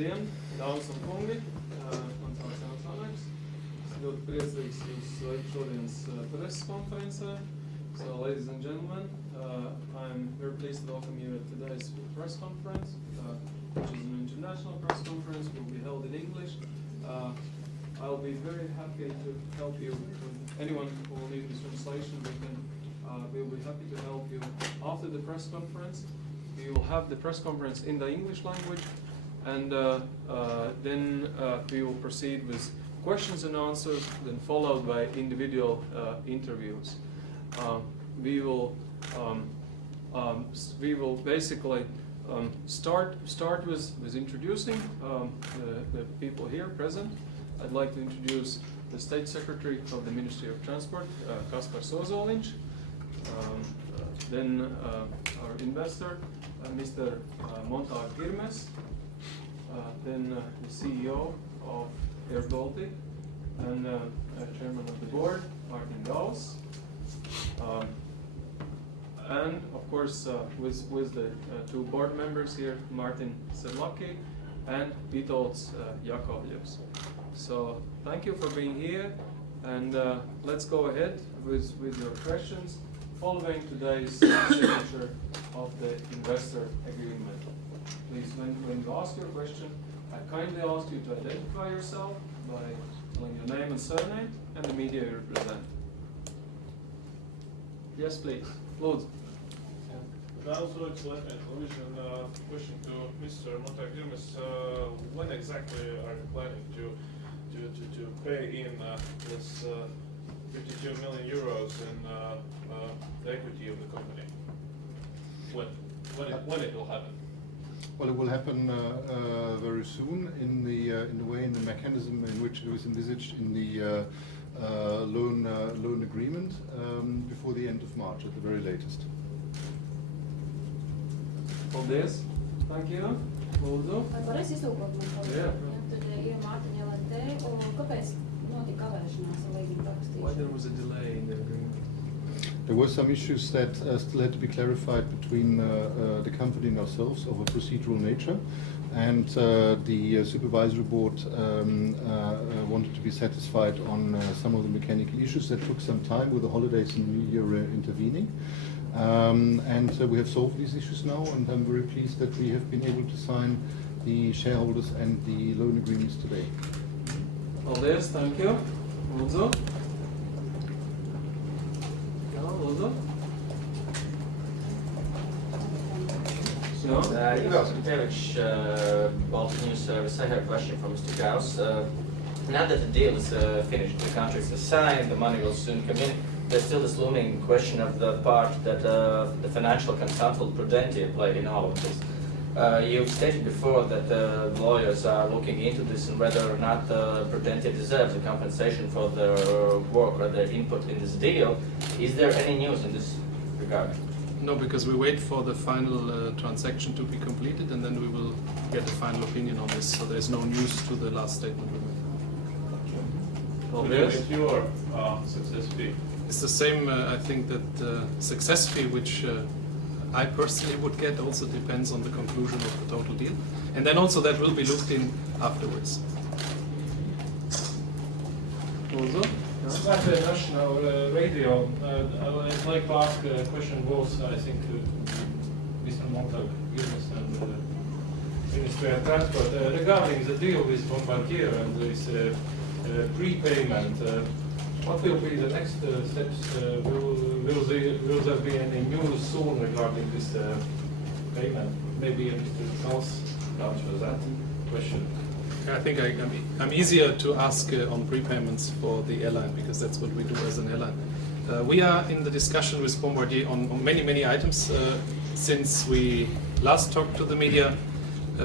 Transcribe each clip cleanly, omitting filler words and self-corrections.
Labdien, dāmas un kungi, man sauc Jānis Aneks. Es ļoti priecīgs jūs sveikt šodienas preses konferencē. So, ladies and gentlemen, I'm very pleased to welcome you at today's press conference, which is an international press conference, will be held in English. I'll be very happy to help you. Anyone who will need this translation, we'll be happy to help you after the press conference. We will have the press conference in the English language, and then we will proceed with questions and answers, then followed by individual interviews. We will basically start with introducing the people here present. I'd like to introduce the State Secretary of the Ministry of Transport, Kaspars Ozoliņš. Then our investor, Mr. Montārs Girmes. Then the CEO of airBaltic and Chairman of the Board, Martin Gauss. And of course, with the two board members here, Martin Sedlaki and Vitolds Jakovļevs. So thank you for being here, and let's go ahead with your questions following today's signature of the investor agreement. Please, when you ask your question, I kindly ask you to identify yourself by telling your name and surname and the media you represent. Yes, please. Lūdzu. Television question to Mr. Montārs Girmes. When exactly are you planning to pay in this 52 million euros in the equity of the company? When it will happen? Well, it will happen very soon in the mechanism in which it was envisaged in the loan agreement before the end of March at the very latest. Paldies. Thank you. Lūdzu. Vai varēs iztūkot man kaut Jā. Tad ir Mārtiņa LNT, un kāpēc notika kavēšanās ar līguma parakstīšanu? Why there was a delay in the agreement? There were some issues that still had to be clarified between the company and ourselves of a procedural nature, and the supervisory board wanted to be satisfied on some of the mechanical issues that took some time with the holidays and the New Year intervening. And we have solved these issues now, and I'm very pleased that we have been able to sign the shareholders and the loan agreements today. Paldies, thank you. Lūdzu. Lūdzu. Igor Skutevich, Baltic News Service. I have a question for Mr. Gauss. Now that the deal is finished, the contracts are signed, the money will soon come in, there's still this looming question of the part that the financial consultant Prudential played in all of this. You've stated before that the lawyers are looking into this and whether or not Prudential deserves a compensation for their work or their input in this deal. Is there any news in this regard? No, because we wait for the final transaction to be completed, and then we will get a final opinion on this. So there's no news to the last statement we made. With your success fee? It's the same, I think, that success fee, which I personally would get, also depends on the conclusion of the total deal. And then also that will be looked in afterwards. Latvia National Radio. I'd like to ask a question both, I think, to Mr. Montārs Girmes and Ministry of Transport regarding the deal with Bombardier and this prepayment. What will be the next steps? Will there be any news soon regarding this payment? Maybe Mr. Gauss answers that question. I think I'm easier to ask on prepayments for the airline, because that's what we do as an airline. We are in the discussion with Bombardier on many items. Since we last talked to the media,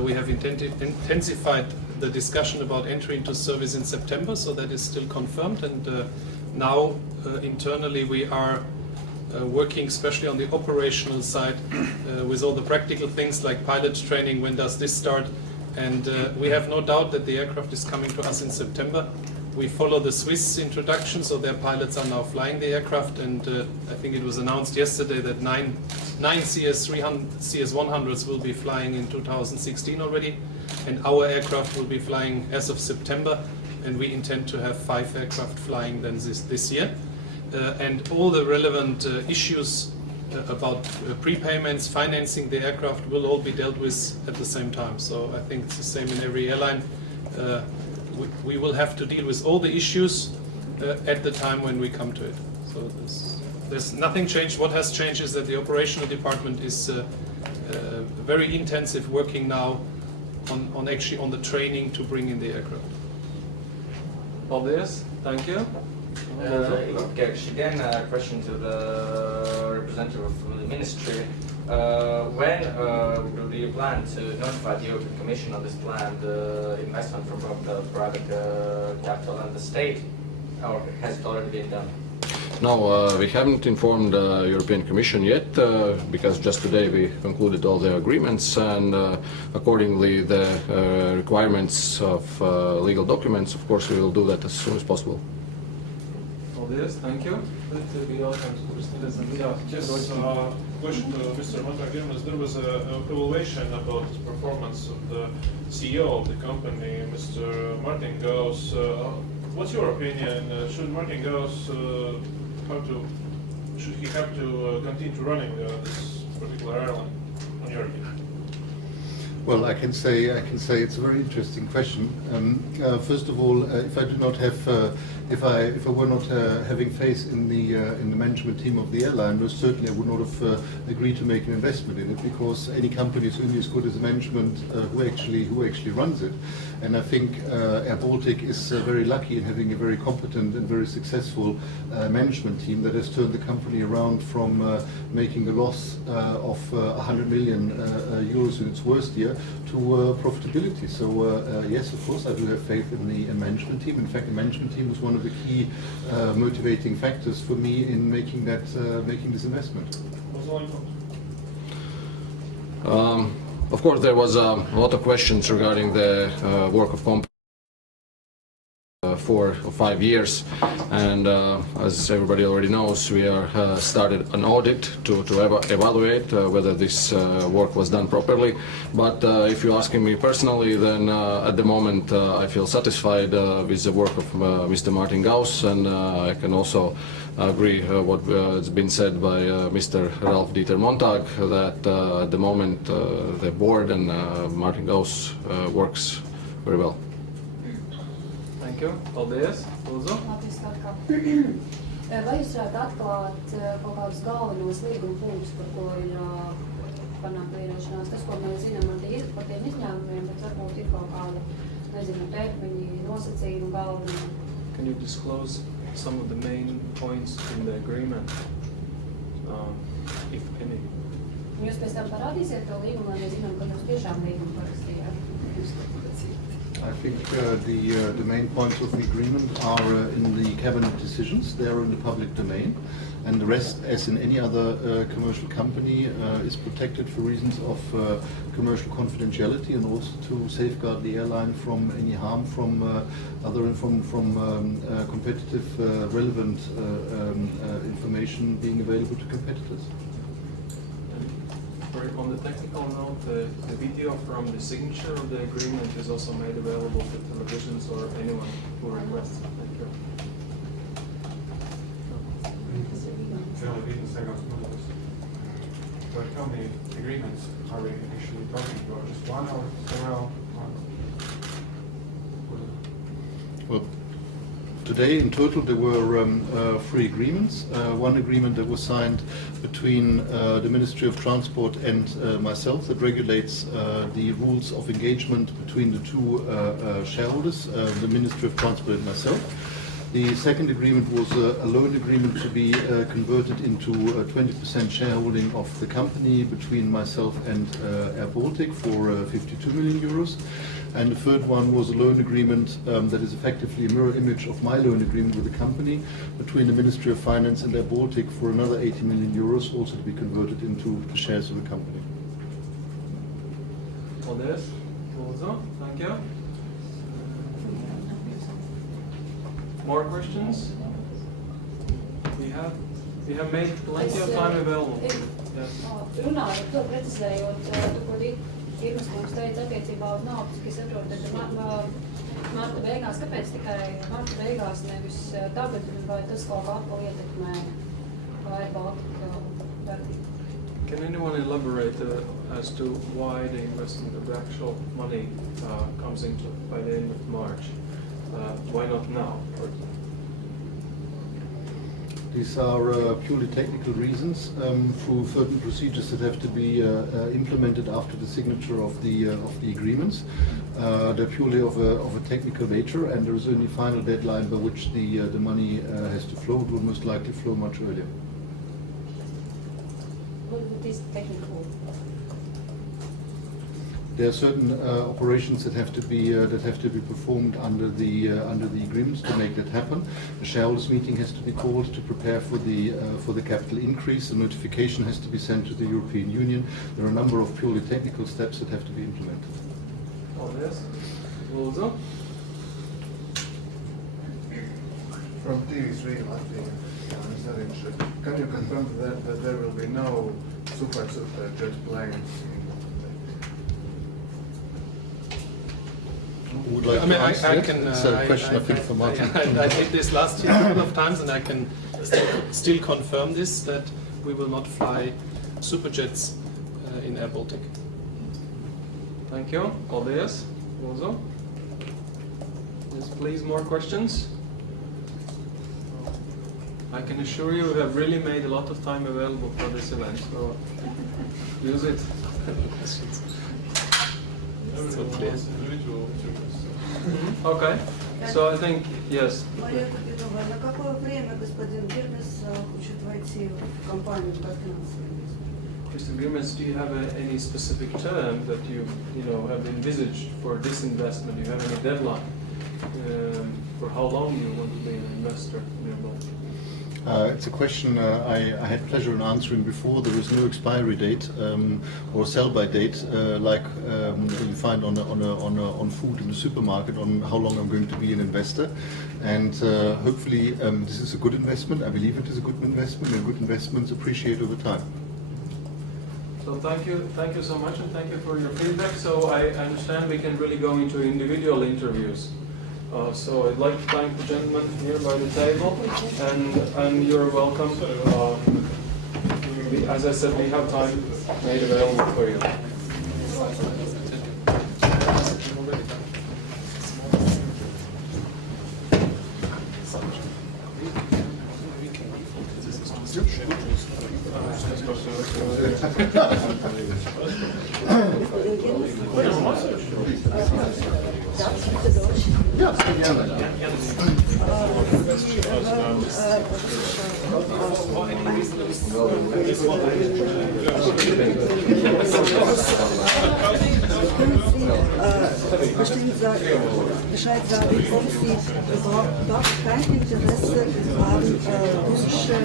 we have intensified the discussion about entry into service in September, so that is still confirmed. And now internally we are working especially on the operational side with all the practical things like pilot training. When does this start? And we have no doubt that the aircraft is coming to us in September. We follow the Swiss introduction, so their pilots are now flying the aircraft, and I think it was announced yesterday that nine CS100s will be flying in 2016 already. and our aircraft will be flying as of September, and we intend to have 5 aircraft flying then this year. And all the relevant issues about prepayments, financing the aircraft will all be dealt with at the same time. So I think it's the same in every airline. We will have to deal with all the issues at the time when we come to it. So there's nothing changed. What has changed is that the operational department is very intensive working now on actually on the training to bring in the aircraft. Paldies, thank you. Again, a question to the representative of the ministry. When do you plan to notify the European Commission on this planned investment from the private capital and the state, or has it already been done? No, we haven't informed the European Commission yet because just today we concluded all the agreements, and accordingly the requirements of legal documents, of course we will do that as soon as possible. Paldies, thank you. Yeah, just question to Mr. Montaginas. There was an evaluation about the performance of the CEO of the company, Mr. Martin Gauss. What's your opinion? Should Martin Gauss should he have to continue running this particular airline, on your opinion? Well, I can say it's a very interesting question. First of all, if I do not have, if I were not having faith in the management team of the airline, most certainly I would not have agreed to make an investment in it, because any company is only as good as the management who actually runs it. And I think airBaltic is very lucky in having a very competent and very successful management team that has turned the company around from making a loss of 100 million euros in its worst year to profitability. So yes, of course, I do have faith in the management team. In fact, the management team was one of the key motivating factors for me in making this investment. Of course, there was a lot of questions regarding the work of company 4 or 5 years, and as everybody already knows, we are started an audit to evaluate whether this work was done properly. But if you're asking me personally, then at the moment I feel satisfied with the work of Mr. Martin Gauss, and I can also agree what has been said by Mr. Ralph Dieter Montag, that at the moment the board and Martin Gauss works very well. Thank you. Paldies. Lūdzu. Latvijas atkal. Vai jūs varētu atklāt kaut kādus galvenos līguma punktus, par ko ir panākta vienošanās? Tas, ko mēs zinām par tiem izņēmumiem, bet varbūt ir kaut kāda, nezinu, termiņi, nosacījumi galvenie. Can you disclose some of the main points in the agreement, if any? Jūs pēc tam parādīsiet to līgumu, lai mēs zinām, ka jūs tiešām līgumu parakstījāt. I think the main points of the agreement are in the cabinet decisions. They are in the public domain, and the rest, as in any other commercial company, is protected for reasons of commercial confidentiality, and also to safeguard the airline from any harm from competitive relevant information being available to competitors. On the technical note, the video from the signature of the agreement is also made available for televisions or anyone who requests. Thank you. How many agreements are we actually talking about? Just one or several? Well, today in total there were 3 agreements. One agreement that was signed between the Ministry of Transport and myself that regulates the rules of engagement between the 2 shareholders, the Ministry of Transport and myself. The second agreement was a loan agreement to be converted into a 20% shareholding of the company between myself and airBaltic for 52 million euros. And the third one was a loan agreement that is effectively a mirror image of my loan agreement with the company between the Ministry of Finance and airBaltic for another 80 million euros, also to be converted into the shares of the company. Paldies. Lūdzu. Thank you. More questions? We have made plenty of time available. Yes. Runājot, to precizējot, tu, ko Irmas kungs teica attiecībā uz naudas, ka es saprotu, tad marta beigās, kāpēc tikai marta beigās, nevis tagad, vai tas kaut kā atkal ietekmē airBaltic darbību? Can anyone elaborate as to why the investment of the actual money comes into by the end of March? Why not now? These are purely technical reasons through certain procedures that have to be implemented after the signature of the agreements. They're purely of a technical nature, and there is only final deadline by which the money has to flow. It will most likely flow much earlier. What is technical? There are certain operations that have to be performed under the agreements to make that happen. The shareholders' meeting has to be called to prepare for the capital increase. The notification has to be sent to the European Union. There are a number of purely technical steps that have to be implemented. Paldies. Lūdzu. From TV3 Latvia, can you confirm that there will be no superjet planes? Who would like to answer it? It's a question, I think, for Martin. I did this last year a couple of times, and I can still confirm this, that we will not fly superjets in airBaltic. Thank you. Paldies. Lūdzu. Yes, please, more questions? I can assure you we have really made a lot of time available for this event, so use it. So clear. Okay, so I think, yes. Мария Купидова, на какое время господин Гирмес хочет войти в компанию как финансовый инвестор? Mr. Grimmets, do you have any specific term that you have envisaged for this investment? Do you have any deadline for how long you want to be an investor in airBaltic? It's a question I had pleasure in answering before. There is no expiry date or sell-by date like you find on food in the supermarket on how long I'm going to be an investor. And hopefully this is a good investment. I believe it is a good investment, and good investments appreciate over time. So thank you so much, and thank you for your feedback. So I understand we can really go into individual interviews. So I'd like to thank the gentleman here by the table, and you're welcome. As I said, we have time made available for you. Ja, sehr gerne. Bescheid sagen, ob Sie überhaupt kein Interesse haben, russische